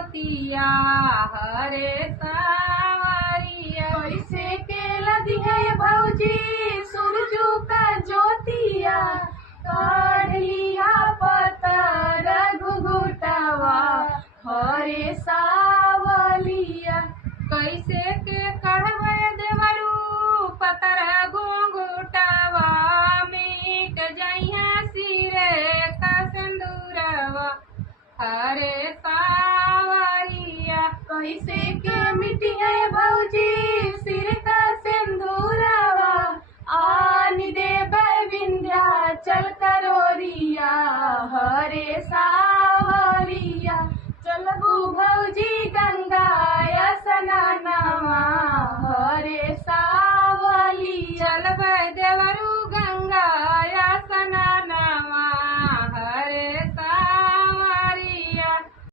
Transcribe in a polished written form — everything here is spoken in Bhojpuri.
ज्योतिया हरे सावरिया। कैसे के लदी है भौजी सूरजू का ज्योतिया, कढ़िया पतर घुघुटावा हरे सावलिया। कैसे के कढ़वे देवरू पतर घुंघुटावा, मीट जइया सिरे का सिंदूरवा हरे सावरिया। कैसे के मिट्टी है भौजी सिर का सिंदूरवा, आनी देव विंध्याचल करोरिया हरे सावरिया।